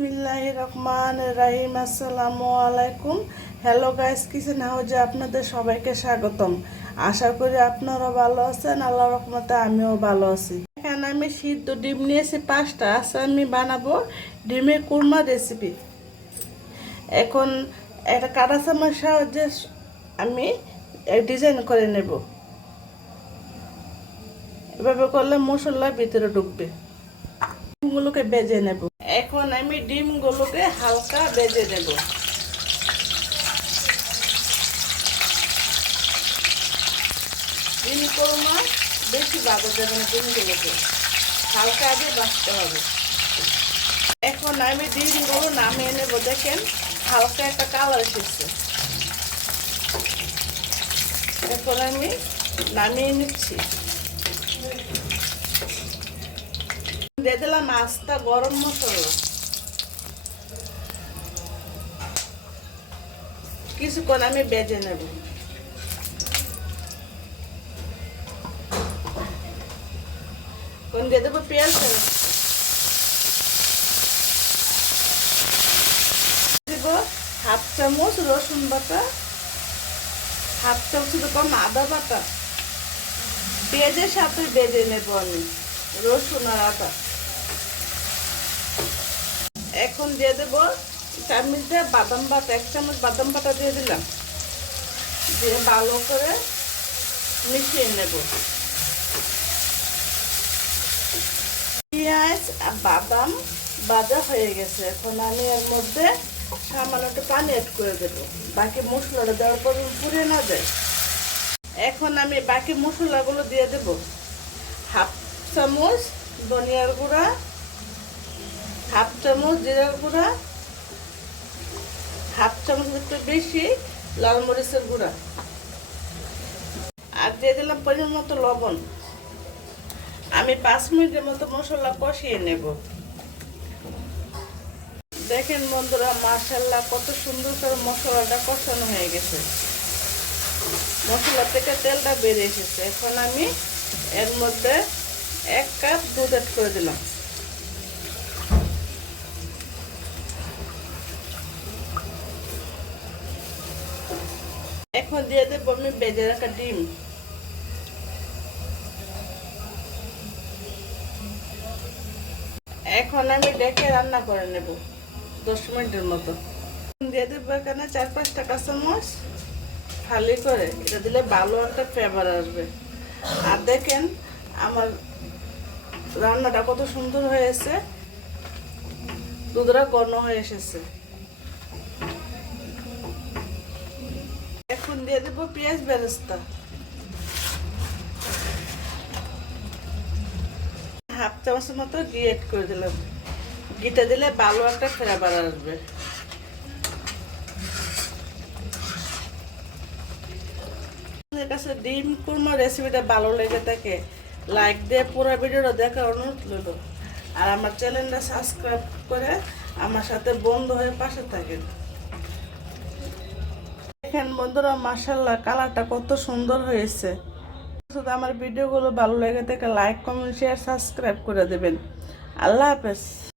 বিসমিল্লাহির রহমানির রহিম। আসসালামু আলাইকুম। হ্যালো গাইস, কিচেন হাউজে আপনাদের সবাইকে স্বাগতম। আশা করি আপনারা ভালো আছেন। আল্লাহর রহমতে আমিও ভালো আছি। এখানে আমি সিদ্ধ ডিম নিয়েছি 5টা। আজকে আমি বানাবো ডিমের কুরমা রেসিপি। এখন একটা কাঁটা চামচ সাহায্যে আমি ডিজাইন করে নেব। এভাবে করলে মশলা ভিতরে ঢুকবে। ডিমগুলোকে ভেজে নেব। এখন আমি ডিমগুলোকে হালকা ভেজে নেব। ডিম কোরমা বেশি ভাজা যাবে না, ডিমগুলোকে হালকা আগে ভাজতে হবে। এখন আমি ডিমগুলো নামিয়ে নেব। দেখেন হালকা একটা কালার এসেছে। এখন আমি নামিয়ে নিচ্ছি। দিয়ে দিলাম আস্তা গরম মশলা। কিছুক্ষণ আমি ভেজে নেব। দিয়ে দেবো পেঁয়াজ, দেব হাফ চামচ রসুন বাটা, হাফ চামচ কম আদা বাটা। পেঁয়াজের সাথে ভেজে নেব আমি রসুন আর আদা। এখন দিয়ে দেবো চামচ দিয়ে বাদাম বাটা, 1 চামচ বাদাম বাটা দিয়ে দিলাম। দিয়ে ভালো করে মিশিয়ে নেব। পেঁয়াজ আর বাদাম ভাজা হয়ে গেছে। এখন আমি এর মধ্যে সামান্য একটু পানি অ্যাড করে দেব, বাকি মশলাটা দেওয়ার পর পুড়ে না যায়। এখন আমি বাকি মশলাগুলো দিয়ে দেব। হাফ চামচ ধনিয়ার গুঁড়া, হাফ চামচ জিরার গুঁড়া, হাফ চামচ একটু বেশি লাল মরিচের গুঁড়া, আর দিয়ে দিলাম পরিমাণ মতো লবণ। আমি 5 মিনিটের মতো মশলা কষিয়ে নেব। দেখেন বন্ধুরা, মাশাআল্লাহ কত সুন্দর করে মশলাটা কষানো হয়ে গেছে। মশলা থেকে তেলটা বেরিয়ে এসেছে। এখন আমি এর মধ্যে 1 কাপ দুধ অ্যাড করে দিলাম। এখন দিয়ে দেব আমি ভেজে রাখা ডিম। এখন আমি ডেকে রান্না করে নেব 10 মিনিটের মতো। দিয়ে দেবো এখানে 4-5টা কাঁচামরিচ খালি করে। এটা দিলে ভালো একটা ফ্লেভার আসবে। আর দেখেন আমার রান্নাটা কত সুন্দর হয়েছে, দুধটা ঘন হয়ে এসেছে। এখন দিয়ে দেবো পেঁয়াজ বেরেস্তা, হাফ চামচের মতো ঘি অ্যাড করে দিলাম। ঘিটা দিলে ভালো একটা ফ্লেভার আসবে। আপনাদের কাছে ডিম কুরমা রেসিপিটা ভালো লেগে থাকে লাইক দিয়ে পুরো ভিডিওটা দেখার অনুরোধ রইল। আর আমার চ্যানেলটা সাবস্ক্রাইব করে আমার সাথে বন্ধু হয়ে পাশে থাকেন। দেখেন বন্ধুরা, মাশাআল্লাহ কালারটা কত সুন্দর হয়েছে। শুধু আমার ভিডিওগুলো ভালো লেগে থাকে লাইক, কমেন্ট, শেয়ার, সাবস্ক্রাইব করে দেবেন। আল্লাহ হাফেজ।